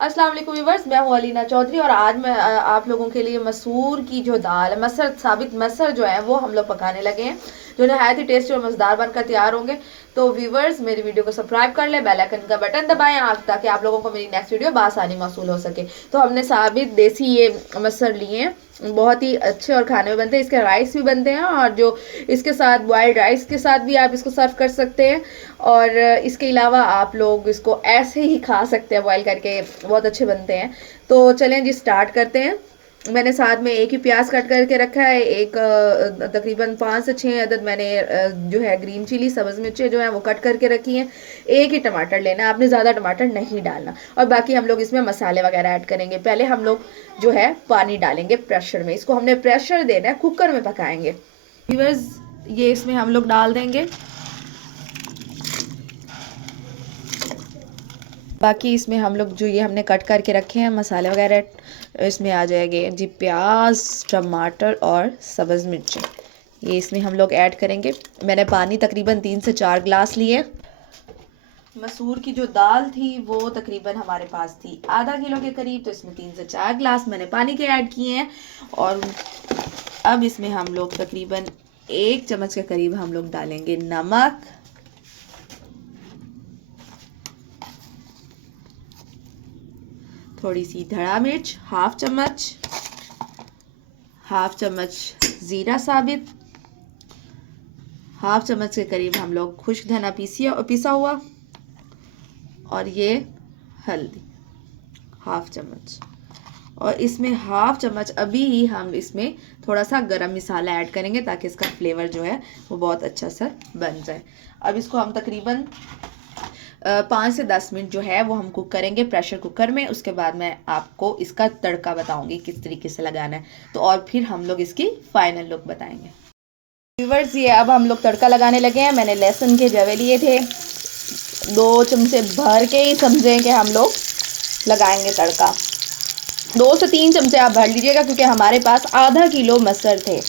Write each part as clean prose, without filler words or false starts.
अस्सलाम वालेकुम व्यूअर्स, मैं हूं अलीना चौधरी और आज मैं आप लोगों के लिए मसूर की जो दाल है, मसर साबित मसर जो है वो हम लोग पकाने लगे हैं, जो नहायत ही टेस्टी और मज़ेदार बनकर तैयार होंगे। तो व्यूअर्स मेरी वीडियो को सब्सक्राइब कर ले, बेल आइकन का बटन दबाएं आप, ताकि आप लोगों को मेरी नेक्स्ट वीडियो बासानी मौसूल हो सके। तो हमने साबित देसी ये मसर लिए हैं, बहुत ही अच्छे और खाने में बनते हैं। इसके राइस भी बनते हैं और जो इसके साथ बॉयल्ड राइस के साथ भी आप इसको सर्व कर सकते हैं। और इसके अलावा आप लोग इसको ऐसे ही खा सकते हैं बॉयल करके, बहुत अच्छे बनते हैं। तो चलें जी स्टार्ट करते हैं। मैंने साथ में एक ही प्याज कट करके रखा है, एक तकरीबन 5 से 6 अदद मैंने जो है ग्रीन चिली सब्ज़ मिर्चें जो है वो कट करके रखी हैं। एक ही टमाटर लेना है, आपने ज़्यादा टमाटर नहीं डालना। और बाकी हम लोग इसमें मसाले वगैरह ऐड करेंगे। पहले हम लोग जो है पानी डालेंगे प्रेशर में, इसको हमने प्रेशर देना है, कुकर में पकाएंगे। व्यूअर्स ये इसमें हम लोग डाल देंगे। बाकी इसमें हम लोग जो ये हमने कट करके रखे हैं मसाले वगैरह, इसमें आ जाएंगे जी प्याज, टमाटर और सब्ज़ मिर्ची। ये इसमें हम लोग ऐड करेंगे। मैंने पानी तकरीबन 3 से 4 गिलास लिए। मसूर की जो दाल थी वो तकरीबन हमारे पास थी आधा किलो के करीब, तो इसमें 3 से 4 गिलास मैंने पानी के ऐड किए हैं। और अब इसमें हम लोग तकरीबन 1 चम्मच के करीब हम लोग डालेंगे नमक, थोड़ी सी धड़ा मिर्च हाफ चम्मच ज़ीरा साबित, हाफ चम्मच के करीब हम लोग खुश्क धना पिसा हुआ, और ये हल्दी हाफ चम्मच। और इसमें हाफ चम्मच अभी ही हम इसमें थोड़ा सा गरम मसाला ऐड करेंगे, ताकि इसका फ्लेवर जो है वो बहुत अच्छा सा बन जाए। अब इसको हम तकरीबन 5 से 10 मिनट जो है वो हम कुक करेंगे प्रेशर कुकर में। उसके बाद मैं आपको इसका तड़का बताऊंगी किस तरीके से लगाना है, तो और फिर हम लोग इसकी फाइनल लुक बताएंगे। व्यूअर्स ये अब हम लोग तड़का लगाने लगे हैं। मैंने लहसुन के जवे लिए थे, 2 चमचे भर के ही समझें कि हम लोग लगाएंगे तड़का। 2 से 3 चमचे आप भर लीजिएगा, क्योंकि हमारे पास आधा किलो मसर थे,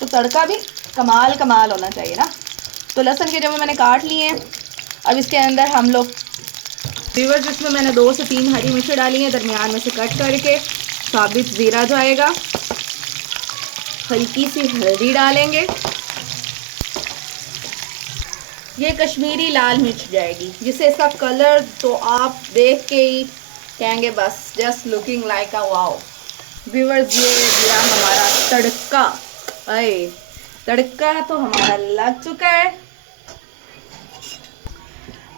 तो तड़का भी कमाल कमाल होना चाहिए ना। तो लहसुन के जवे मैंने काट लिए हैं। अब इसके अंदर हम लोग व्यूअर्स जिसमें मैंने 2 से 3 हरी मिर्च डाली हैं दरमियान में से कट करके, साबित ज़ीरा जाएगा, हल्की सी हल्दी डालेंगे, ये कश्मीरी लाल मिर्च जाएगी, जिससे इसका कलर तो आप देख के ही कहेंगे बस just looking like a wow. Viewers ये दिया हमारा तड़का, अरे तड़का तो हमारा लग चुका है,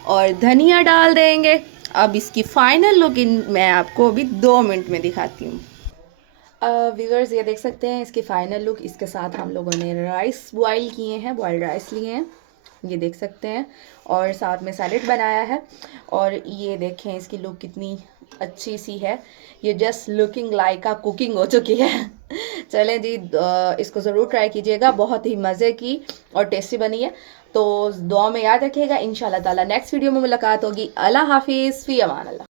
और धनिया डाल देंगे। अब इसकी फाइनल लुक मैं आपको अभी 2 मिनट में दिखाती हूँ। व्यूअर्स ये देख सकते हैं इसकी फाइनल लुक। इसके साथ हम लोगों ने राइस बॉयल किए हैं, बॉयल्ड राइस लिए हैं, ये देख सकते हैं, और साथ में सैलेड बनाया है। और ये देखें इसकी लुक कितनी अच्छी सी है, ये जस्ट लुकिंग लाइक आ कुकिंग हो चुकी है। चलें जी, इसको ज़रूर ट्राई कीजिएगा, बहुत ही मज़े की और टेस्टी बनी है। तो दुआ में याद रखिएगा। इंशाल्लाह ताला नेक्स्ट वीडियो में मुलाकात होगी। अल्लाह हाफिज़, फ़ी अमान अल्लाह।